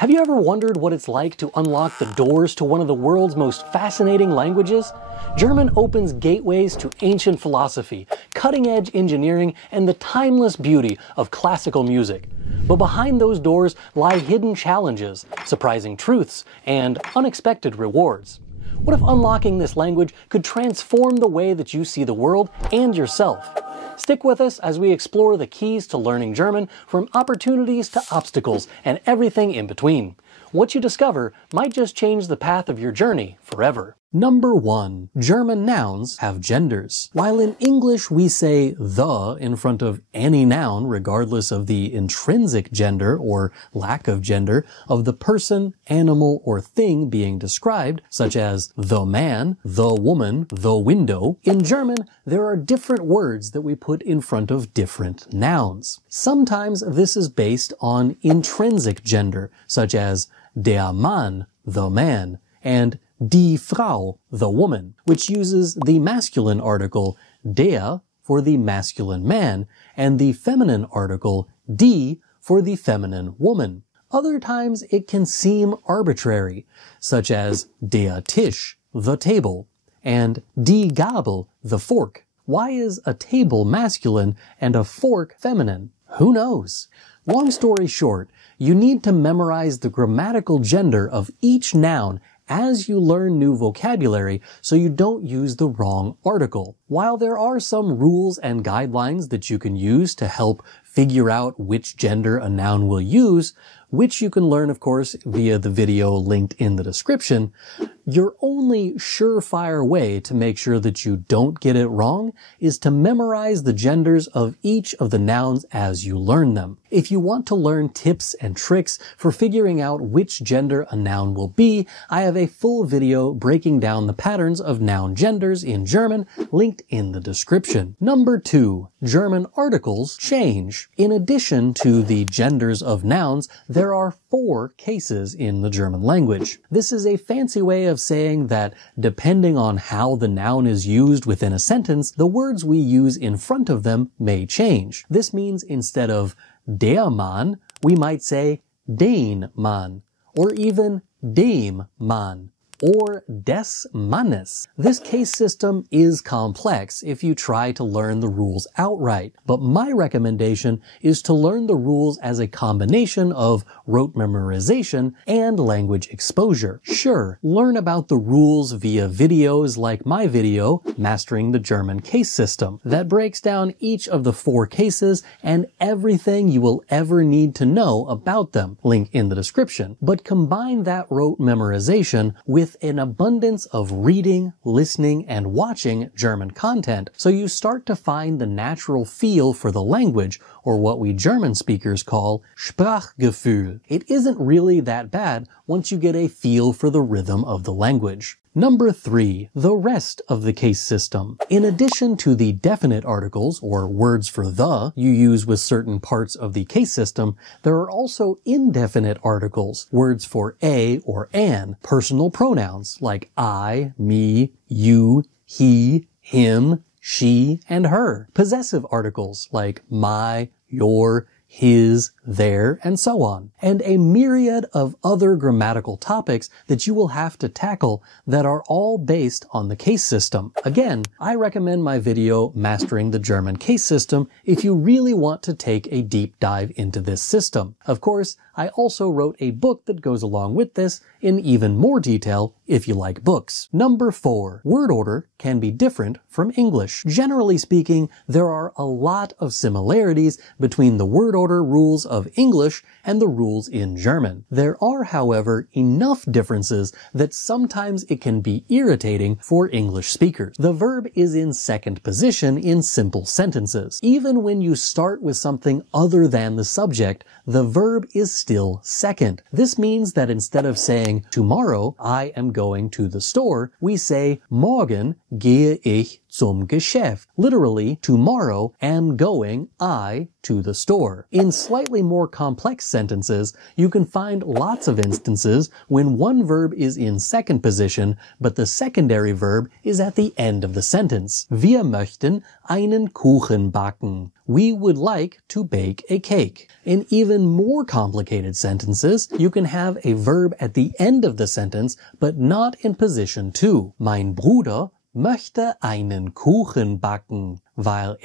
Have you ever wondered what it's like to unlock the doors to one of the world's most fascinating languages? German opens gateways to ancient philosophy, cutting-edge engineering, and the timeless beauty of classical music. But behind those doors lie hidden challenges, surprising truths, and unexpected rewards. What if unlocking this language could transform the way that you see the world and yourself? Stick with us as we explore the keys to learning German, from opportunities to obstacles and everything in between. What you discover might just change the path of your journey forever. Number 1. German nouns have genders. While in English we say the in front of any noun regardless of the intrinsic gender or lack of gender of the person, animal, or thing being described, such as the man, the woman, the window, in German there are different words that we put in front of different nouns. Sometimes this is based on intrinsic gender, such as der Mann, the man, and die Frau, the woman, which uses the masculine article der for the masculine man and the feminine article die for the feminine woman. Other times it can seem arbitrary, such as der Tisch, the table, and die Gabel, the fork. Why is a table masculine and a fork feminine? Who knows? Long story short, you need to memorize the grammatical gender of each noun as you learn new vocabulary so you don't use the wrong article. While there are some rules and guidelines that you can use to help figure out which gender a noun will use, which you can learn, of course, via the video linked in the description, your only surefire way to make sure that you don't get it wrong is to memorize the genders of each of the nouns as you learn them. If you want to learn tips and tricks for figuring out which gender a noun will be, I have a full video breaking down the patterns of noun genders in German linked in the description. Number 2. German articles change. In addition to the genders of nouns, there are 4 cases in the German language. This is a fancy way of saying that depending on how the noun is used within a sentence, the words we use in front of them may change. This means instead of der Mann, we might say den Mann, or even dem Mann, or des Mannes. This case system is complex if you try to learn the rules outright, but my recommendation is to learn the rules as a combination of rote memorization and language exposure. Sure, learn about the rules via videos like my video, Mastering the German Case System, that breaks down each of the 4 cases and everything you will ever need to know about them, link in the description. But combine that rote memorization with an abundance of reading, listening, and watching German content, so you start to find the natural feel for the language, or what we German speakers call Sprachgefühl. It isn't really that bad once you get a feel for the rhythm of the language. Number 3. The rest of the case system. In addition to the definite articles, or words for the, you use with certain parts of the case system, there are also indefinite articles, words for a or an, personal pronouns like I, me, you, he, him, she, and her, possessive articles like my, your, his, their, and so on, and a myriad of other grammatical topics that you will have to tackle that are all based on the case system. Again, I recommend my video Mastering the German Case System if you really want to take a deep dive into this system. Of course, I also wrote a book that goes along with this in even more detail if you like books. Number 4. Word order can be different from English. Generally speaking, there are a lot of similarities between the word order rules of English and the rules in German. There are, however, enough differences that sometimes it can be irritating for English speakers. The verb is in second position in simple sentences. Even when you start with something other than the subject, the verb is still second. This means that instead of saying, tomorrow I am going to the store, we say, morgen gehe ich zum Geschäft. Literally, tomorrow am going, I, to the store. In slightly more complex sentences, you can find lots of instances when one verb is in second position, but the secondary verb is at the end of the sentence. Wir möchten einen Kuchen backen. We would like to bake a cake. In even more complicated sentences, you can have a verb at the end of the sentence, but not in position 2. Mein Bruder möchte einen Kuchen backen, weil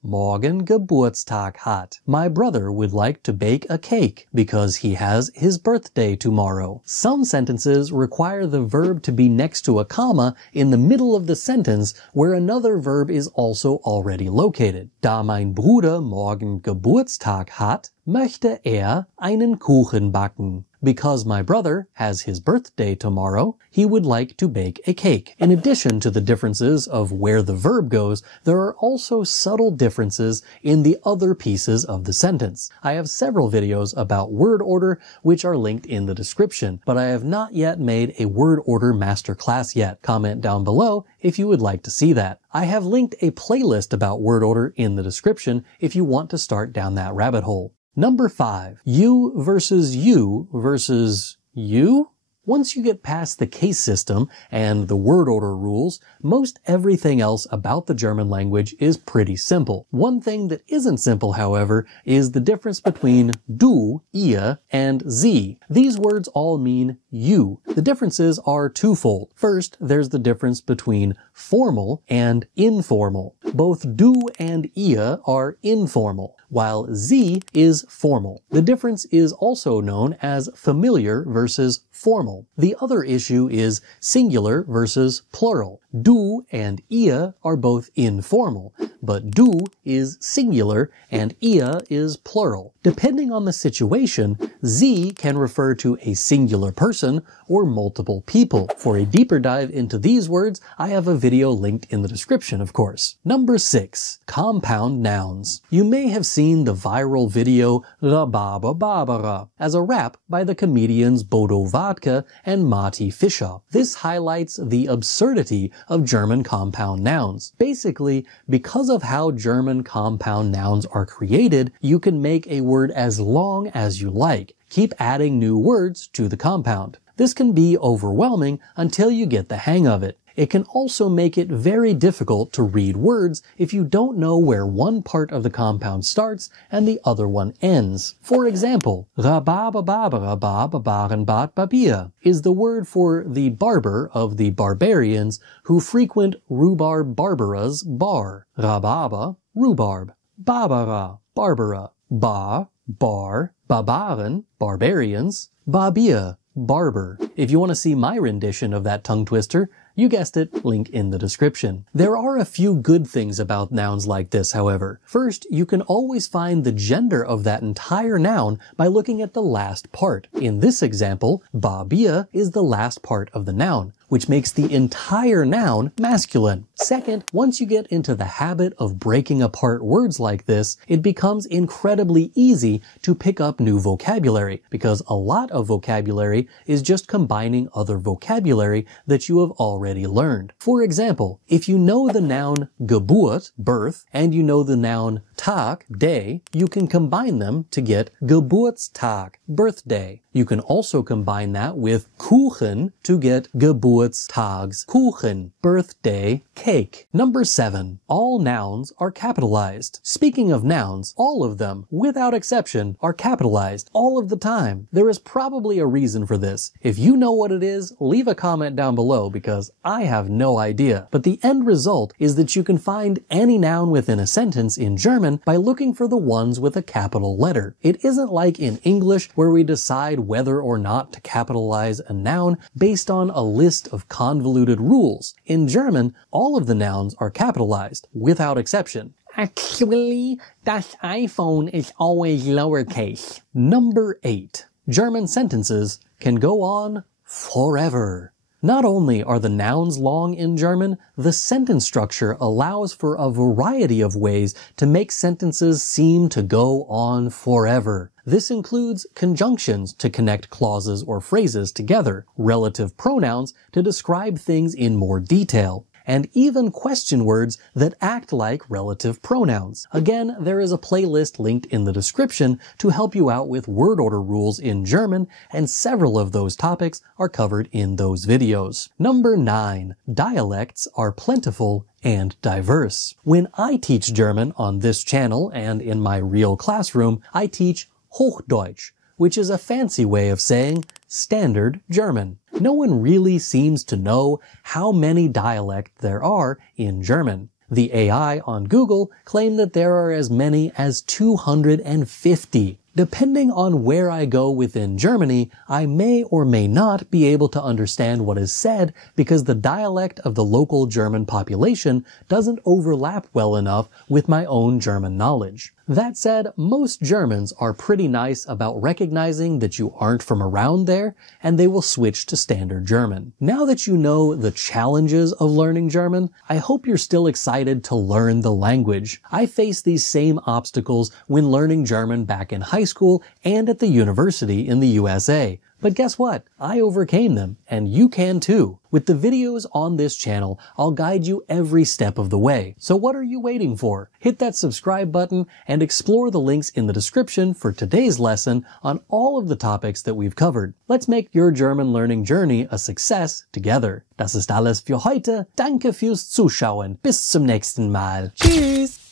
morgen Geburtstag hat. My brother would like to bake a cake because he has his birthday tomorrow. Some sentences require the verb to be next to a comma in the middle of the sentence where another verb is also already located. Da mein Bruder morgen Geburtstag hat, möchte einen Kuchen backen. Because my brother has his birthday tomorrow, he would like to bake a cake. In addition to the differences of where the verb goes, there are also subtle differences in the other pieces of the sentence. I have several videos about word order, which are linked in the description, but I have not yet made a word order masterclass yet. Comment down below if you would like to see that. I have linked a playlist about word order in the description if you want to start down that rabbit hole. Number 5. You versus you versus you? Once you get past the case system and the word order rules, most everything else about the German language is pretty simple. One thing that isn't simple, however, is the difference between du, ihr, and sie. These words all mean you. The differences are twofold. First, there's the difference between formal and informal. Both du and ihr are informal, while sie is formal. The difference is also known as familiar versus formal. The other issue is singular versus plural. Du and ihr are both informal, but du is singular and ihr is plural. Depending on the situation, sie can refer to a singular person or multiple people. For a deeper dive into these words, I have a video linked in the description, of course. Number 6. Compound nouns. You may have seen the viral video Rhabarbarbara as a rap by the comedians Bodo Wartke and Matti Fischer. This highlights the absurdity of German compound nouns. Basically, because of how German compound nouns are created, you can make a word as long as you like. Keep adding new words to the compound. This can be overwhelming until you get the hang of it. It can also make it very difficult to read words if you don't know where one part of the compound starts and the other one ends. For example, Rhabarbababababarenbadbabir is the word for the barber of the barbarians who frequent Rhubarb Barbara's bar. Rhabarber, rhubarb. Barbara, Barbara. Bar, bar. Barbaren, barbarians. Barbier, barber. If you want to see my rendition of that tongue twister, you guessed it, link in the description. There are a few good things about nouns like this, however. First, you can always find the gender of that entire noun by looking at the last part. In this example, Barbier is the last part of the noun, which makes the entire noun masculine. Second, once you get into the habit of breaking apart words like this, it becomes incredibly easy to pick up new vocabulary, because a lot of vocabulary is just combining other vocabulary that you have already learned. For example, if you know the noun Geburt, birth, and you know the noun Tag, day, you can combine them to get Geburtstag, birthday. You can also combine that with Kuchen to get Geburtstagskuchen, birthday cake. Number 7. All nouns are capitalized. Speaking of nouns, all of them, without exception, are capitalized all of the time. There is probably a reason for this. If you know what it is, leave a comment down below because I have no idea. But the end result is that you can find any noun within a sentence in German by looking for the ones with a capital letter. It isn't like in English where we decide whether or not to capitalize a noun based on a list of convoluted rules. In German, all of the nouns are capitalized, without exception. Actually, das iPhone is always lowercase. Number 8. German sentences can go on forever. Not only are the nouns long in German, the sentence structure allows for a variety of ways to make sentences seem to go on forever. This includes conjunctions to connect clauses or phrases together, relative pronouns to describe things in more detail, and even question words that act like relative pronouns. Again, there is a playlist linked in the description to help you out with word order rules in German, and several of those topics are covered in those videos. Number 9. Dialects are plentiful and diverse. When I teach German on this channel and in my real classroom, I teach Hochdeutsch, which is a fancy way of saying standard German. No one really seems to know how many dialects there are in German. The AI on Google claimed that there are as many as 250. Depending on where I go within Germany, I may or may not be able to understand what is said because the dialect of the local German population doesn't overlap well enough with my own German knowledge. That said, most Germans are pretty nice about recognizing that you aren't from around there, and they will switch to standard German. Now that you know the challenges of learning German, I hope you're still excited to learn the language. I faced these same obstacles when learning German back in high school and at the university in the USA. But guess what? I overcame them, and you can too. With the videos on this channel, I'll guide you every step of the way. So what are you waiting for? Hit that subscribe button and explore the links in the description for today's lesson on all of the topics that we've covered. Let's make your German learning journey a success together. Das ist alles für heute. Danke fürs Zuschauen. Bis zum nächsten Mal. Tschüss!